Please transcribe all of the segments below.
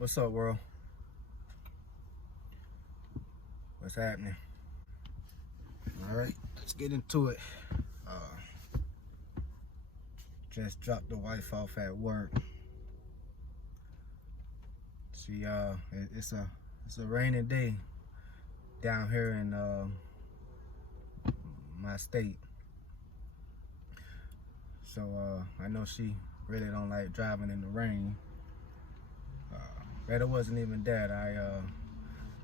What's up, world? What's happening? All right, let's get into it. Just dropped the wife off at work. She it's a rainy day down here in my state. So I know she really don't like driving in the rain. But it wasn't even that.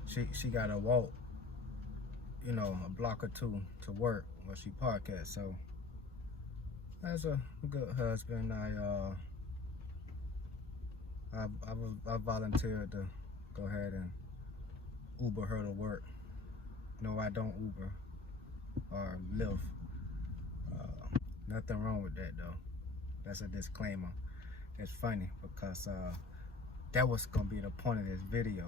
She got to walk, a block or two to work where she park at. So as a good husband, I volunteered to go ahead and Uber her to work. No, I don't Uber or Lyft. Nothing wrong with that though. That's a disclaimer. It's funny because that was gonna be the point of this video.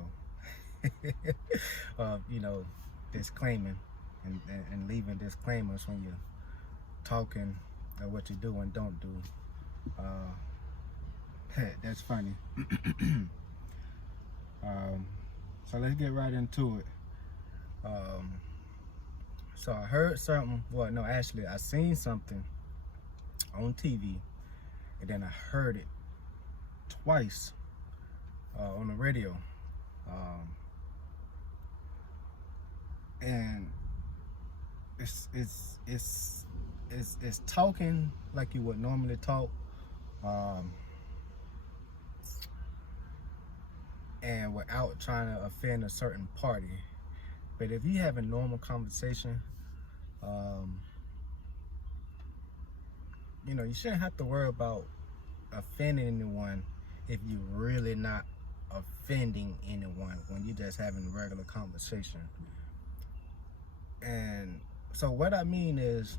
Disclaiming and leaving disclaimers when you're talking or what you do and don't do. That's funny. So let's get right into it. So I heard something. Well, no, actually, I seen something on TV, and then I heard it twice on the radio. And it's talking like you would normally talk, and without trying to offend a certain party. But if you have a normal conversation, you shouldn't have to worry about offending anyone if you're really not offending anyone when you're just having a regular conversation. And so what I mean is,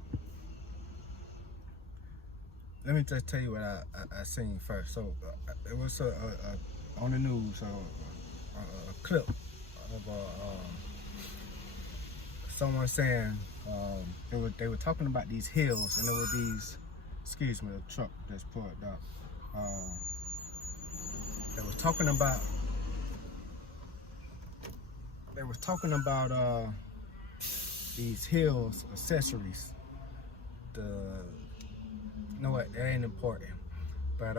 let me just tell you what I seen first. So it was on the news, a clip of someone saying they were talking about these hills, and there were these, excuse me, the truck that's pulled up. They was talking about these hills accessories. You know what? That ain't important. But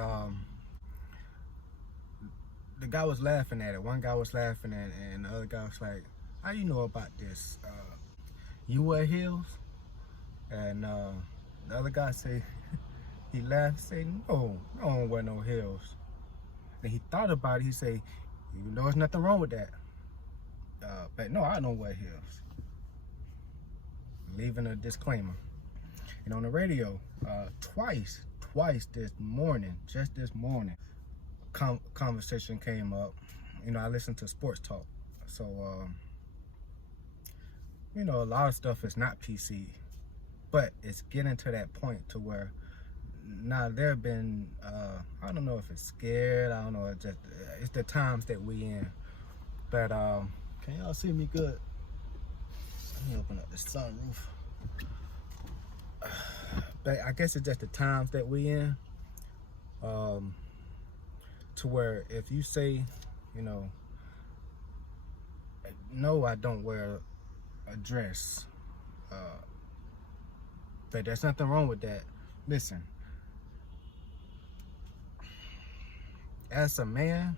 the guy was laughing at it. One guy was laughing at it, and the other guy was like, "How you know about this? You wear heels?" And the other guy said, he laughed, said, "No, I don't wear no heels." Then he thought about it. He said, "Even though there's nothing wrong with that, but no, I don't wear heels." Leaving a disclaimer. And on the radio, twice this morning, just this morning, conversation came up. I listen to sports talk, so a lot of stuff is not PC, but it's getting to that point to where now there have been I don't know if it's scared, I don't know, it's the times that we in. But can y'all see me good? Let me open up the sunroof. But I guess it's just the times that we in, to where if you say, no, I don't wear a dress, but there's nothing wrong with that. Listen, as a man,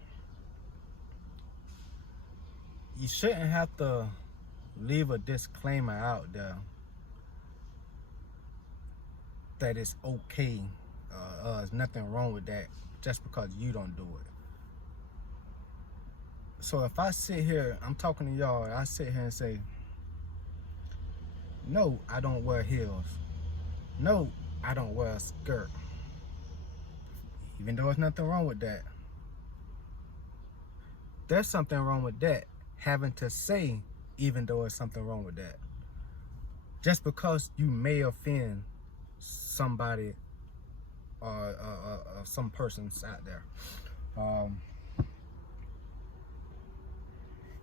you shouldn't have to leave a disclaimer out there that it's okay, there's nothing wrong with that just because you don't do it. So if I sit here, I'm talking to y'all, I sit here and say, no, I don't wear heels. No, I don't wear a skirt. Even though there's nothing wrong with that. There's something wrong with that, having to say, even though there's something wrong with that. Just because you may offend somebody or some persons out there.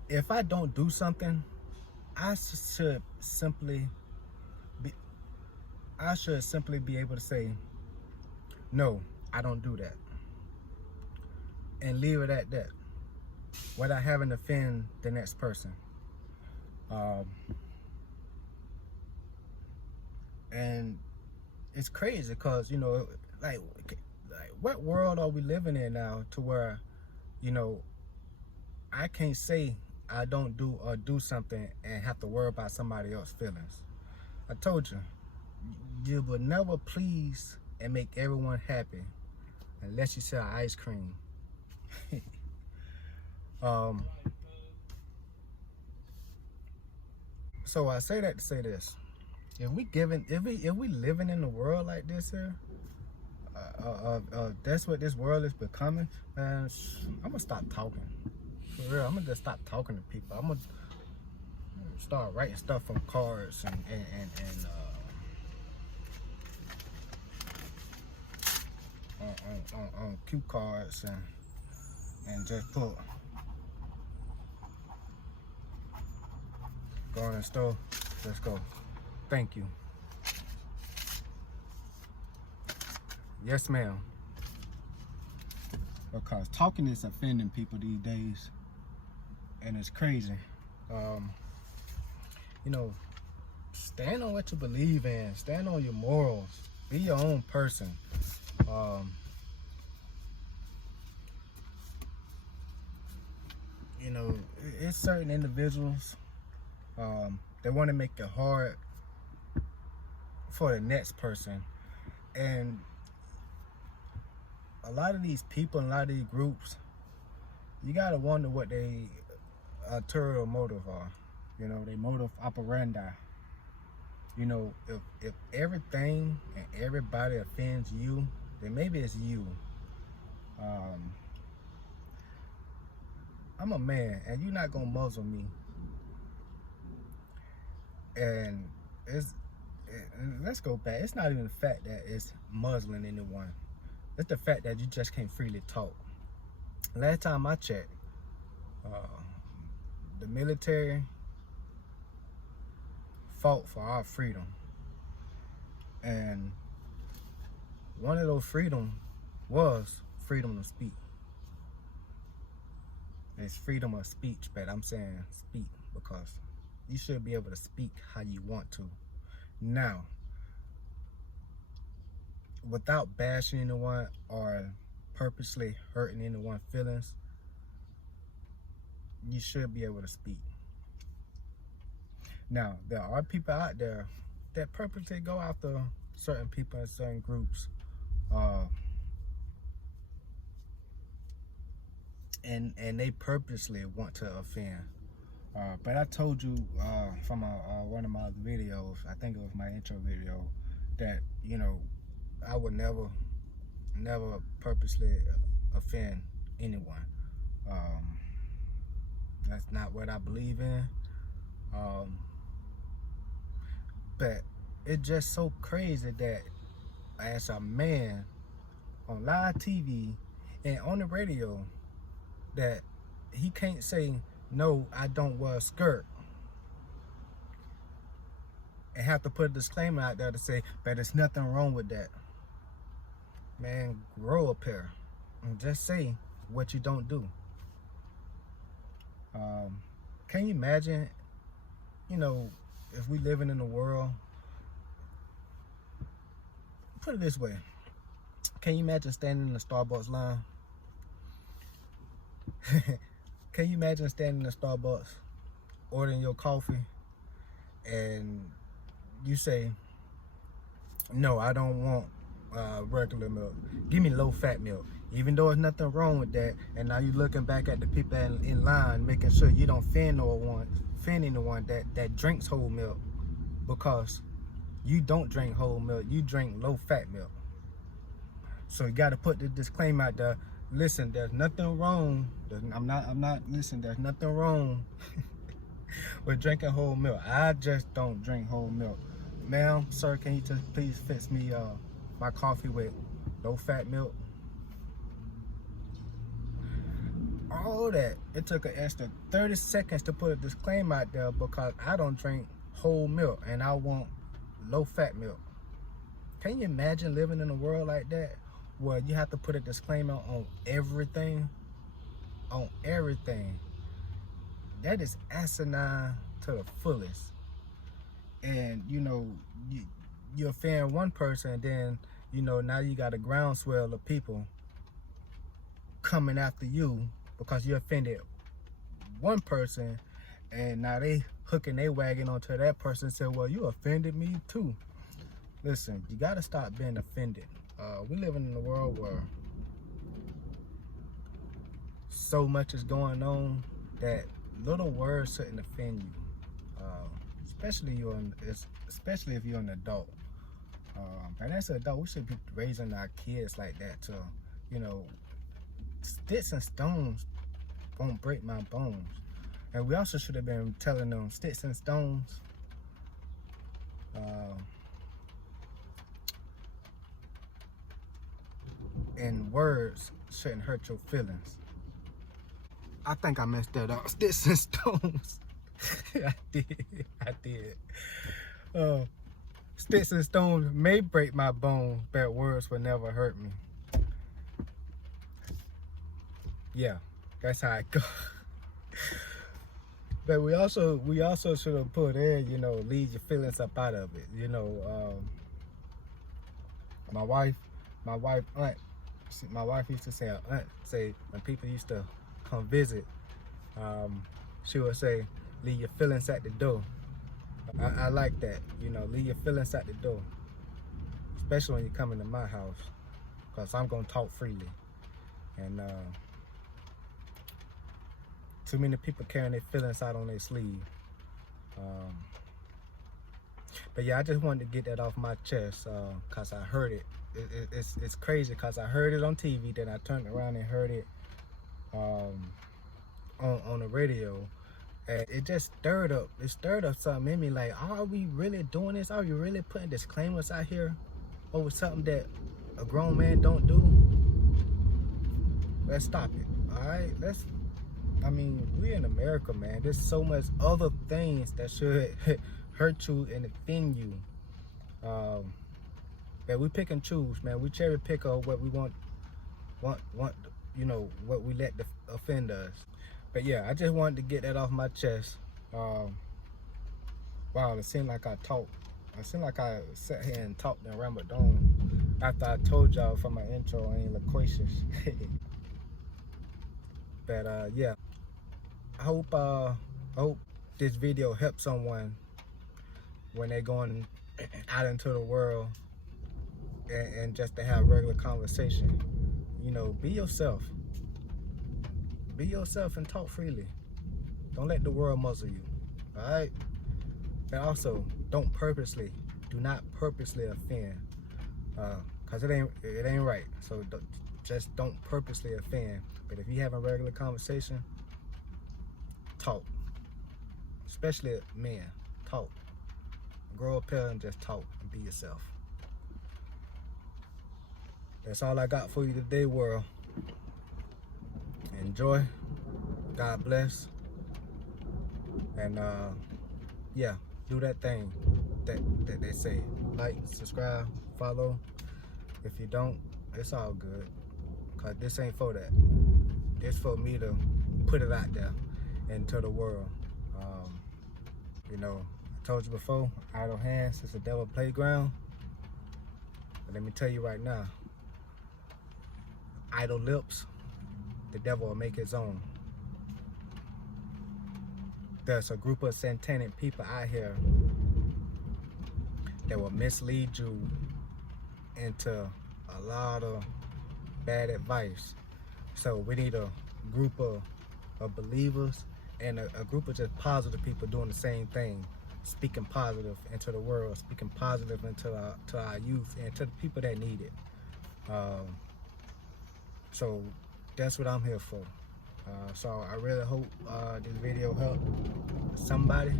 If I don't do something, I should simply be able to say, no, I don't do that, and leave it at that. without having to offend the next person. And it's crazy because, you know, like what world are we living in now to where, you know, I can't say I don't do or do something and have to worry about somebody else's feelings. I told you, you will never please and make everyone happy unless you sell ice cream. So I say that to say this: if we living in a world like this here, that's what this world is becoming, man. I'm gonna stop talking. For real, I'm gonna just stop talking to people. I'm gonna start writing stuff on cards and on cue cards and just put go in the store. Let's go. Thank you. Yes, ma'am. Because talking is offending people these days, and it's crazy. You know, stand on what you believe in. Stand on your morals. Be your own person. You know, it's certain individuals that want to make it hard for the next person, and a lot of these people, a lot of these groups, you gotta wonder what they ulterior motive are. You know, they modus operandi. You know, if everything and everybody offends you, then maybe it's you. I'm a man, and you're not gonna muzzle me. And let's go back. It's not even the fact that it's muzzling anyone. It's the fact that you just can't freely talk. Last time I checked, the military fought for our freedom. And one of those freedom was freedom to speak. It's freedom of speech, but I'm saying speak because you should be able to speak how you want to. Now, without bashing anyone or purposely hurting anyone's feelings, you should be able to speak. Now, there are people out there that purposely go after certain people in certain groups, and they purposely want to offend. But I told you from one of my other videos, I think it was my intro video, that, you know, I would never purposely offend anyone. That's not what I believe in. But it's just so crazy that as a man on live TV and on the radio, that he can't say, no, I don't wear a skirt, and have to put a disclaimer out there to say, but there's nothing wrong with that. Man, grow up here and just say what you don't do. Can you imagine, you know, if we living in a world, put it this way, can you imagine standing in the Starbucks line? Can you imagine standing in the Starbucks, ordering your coffee, and you say, no, I don't want regular milk. Give me low-fat milk. Even though there's nothing wrong with that, and now you're looking back at the people in line, making sure you don't offend anyone that drinks whole milk, because you don't drink whole milk, you drink low-fat milk. So you got to put the disclaimer out there. Listen, there's nothing wrong. Listen, there's nothing wrong with drinking whole milk. I just don't drink whole milk. Ma'am, sir, can you just please fix me my coffee with low-fat milk? All that, it took an extra 30 seconds to put a disclaimer out there because I don't drink whole milk and I want low-fat milk. Can you imagine living in a world like that, where you have to put a disclaimer on everything? on everything. That is asinine to the fullest. And you know, you offend one person, and then you know now you got a groundswell of people coming after you because you offended one person, and now they hooking their wagon onto that person and say, well, you offended me too. Listen, you gotta stop being offended. We living in a world where so much is going on that little words shouldn't offend you, especially if you're an adult. And as an adult, we should be raising our kids like that. To, you know, sticks and stones won't break my bones. And we also should have been telling them sticks and stones. And words shouldn't hurt your feelings. I think I messed that up. Sticks and stones. I did. Sticks and stones may break my bones, but words will never hurt me. Yeah, that's how it goes. But we also should have put in, you know, leave your feelings up out of it. You know, my wife used to say, when people used to come visit, she would say, leave your feelings at the door. I like that, you know, leave your feelings at the door, especially when you come into my house, because I'm going to talk freely. And too many people carrying their feelings out on their sleeve. But yeah, I just wanted to get that off my chest, because I heard it. It's crazy, because I heard it on TV, then I turned around and heard it on the radio. And it just stirred up something in me, like, are we really doing this? Are we really putting disclaimers out here over something that a grown man don't do? Let's stop it, all right? We're in America, man. There's so much other things that should hurt you and offend you. That we pick and choose, man. We cherry pick on what we want, you know, what we let offend us. But yeah, I just wanted to get that off my chest. Wow, it seemed like I talked. It seemed like I sat here and talked and rambled on after I told y'all from my intro I ain't loquacious. But yeah, I hope this video helps someone when they're going out into the world and just to have regular conversation. You know, be yourself. Be yourself and talk freely. Don't let the world muzzle you, all right? And also, do not purposely offend, cause it ain't right. So just don't purposely offend. But if you have a regular conversation, talk. Especially men, talk. Grow up here and just talk and be yourself. That's all I got for you today, world. Enjoy. God bless. And yeah, do that thing that they say. Like, subscribe, follow. If you don't, it's all good, cause this ain't for that. This for me to put it out there into the world. You know, I told you before, idle hands is a devil playground. But let me tell you right now, idle lips, the devil will make his own. There's a group of satanic people out here that will mislead you into a lot of bad advice. So we need a group of believers and a group of just positive people doing the same thing, speaking positive into the world, speaking positive into our youth and to the people that need it. So that's what I'm here for. So I really hope this video helped somebody.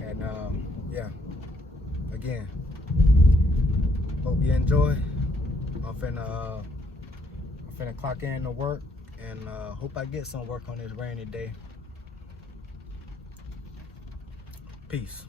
And yeah, again, hope you enjoy. I'm finna clock in to work, and hope I get some work on this rainy day. Peace.